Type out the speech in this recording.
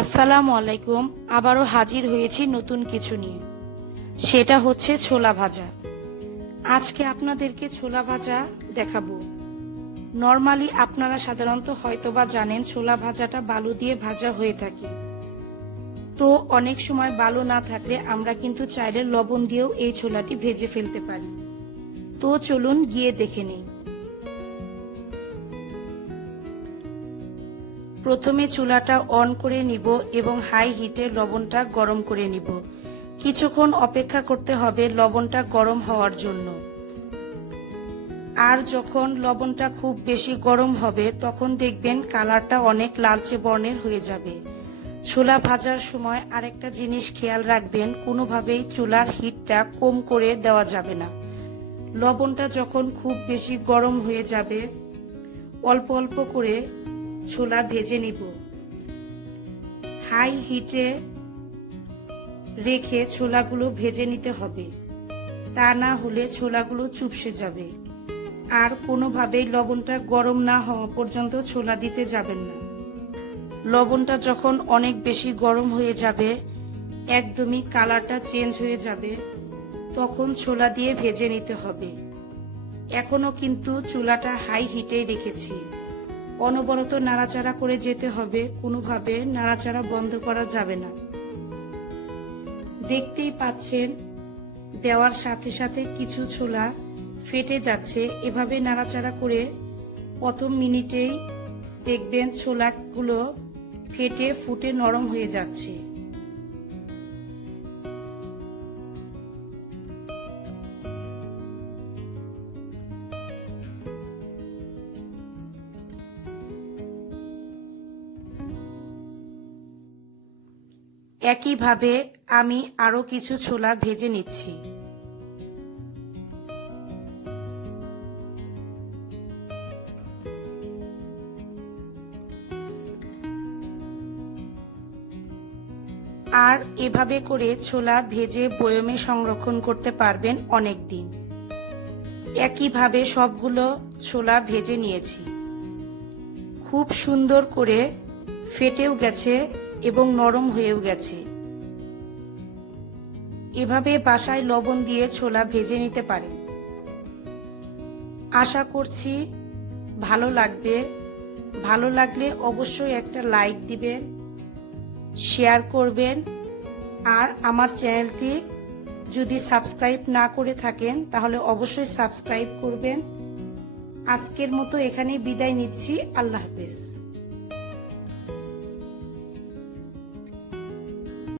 আসসালামু আলাইকুম। আবারও হাজির হয়েছি নতুন কিছু নিয়ে, সেটা হচ্ছে ছোলা ভাজা। আজকে আপনাদেরকে ছোলা ভাজা দেখাবো। নর্মালি আপনারা সাধারণত হয়তোবা জানেন ছোলা ভাজাটা বালু দিয়ে ভাজা হয়ে থাকে। তো অনেক সময় বালু না থাকলে আমরা কিন্তু চাইলে লবণ দিয়েও এই ছোলাটি ভেজে ফেলতে পারি। তো চলুন গিয়ে দেখে নেই। প্রথমে চুলাটা অন করে নিব এবং হাই হিটে লবণটা গরম করে নিব। কিছুক্ষণ অপেক্ষা করতে হবে লবণটা গরম হওয়ার জন্য। আর যখন লবণটা খুব বেশি গরম হবে তখন দেখবেন কালারটা অনেক লালচে বর্ণের হয়ে যাবে। ছোলা ভাজার সময় আরেকটা জিনিস খেয়াল রাখবেন, কোনোভাবেই চুলার হিটটা কম করে দেওয়া যাবে না। লবণটা যখন খুব বেশি গরম হয়ে যাবে অল্প অল্প করে ছোলা ভেজে নিব। হাই হিটে রেখে ছোলাগুলো ভেজে নিতে হবে, তা না হলে ছোলাগুলো চুপসে যাবে। আর কোনোভাবেই লবণটা গরম না হওয়া পর্যন্ত ছোলা দিতে যাবেন না। লবণটা যখন অনেক বেশি গরম হয়ে যাবে, একদমই কালারটা চেঞ্জ হয়ে যাবে, তখন ছোলা দিয়ে ভেজে নিতে হবে। এখনো কিন্তু চুলাটা হাই হিটেই রেখেছি। অনবরত নাড়াচাড়া করে যেতে হবে, কোনোভাবে নাড়াচাড়া বন্ধ করা যাবে না। দেখতেই পাচ্ছেন দেওয়ার সাথে সাথে কিছু ছোলা ফেটে যাচ্ছে। এভাবে নাড়াচাড়া করে প্রথম মিনিটেই দেখবেন ছোলাগুলো ফেটে ফুটে নরম হয়ে যাচ্ছে। একইভাবে আমি আরো কিছু ছোলা ভেজে নিচ্ছি। আর এভাবে করে ছোলা ভেজে বয়মে সংরক্ষণ করতে পারবেন অনেক দিন। একইভাবে সবগুলো ছোলা ভেজে নিয়েছি। খুব সুন্দর করে ফেটেও গেছে এবং নরম হয়েও গেছে। এভাবে বাসায় লবণ দিয়ে ছোলা ভেজে নিতে পারেন। আশা করছি ভালো লাগবে। ভালো লাগলে অবশ্যই একটা লাইক দিবেন, শেয়ার করবেন। আর আমার চ্যানেলটি যদি সাবস্ক্রাইব না করে থাকেন তাহলে অবশ্যই সাবস্ক্রাইব করবেন। আজকের মতো এখানেই বিদায় নিচ্ছি। আল্লাহ হাফেজ।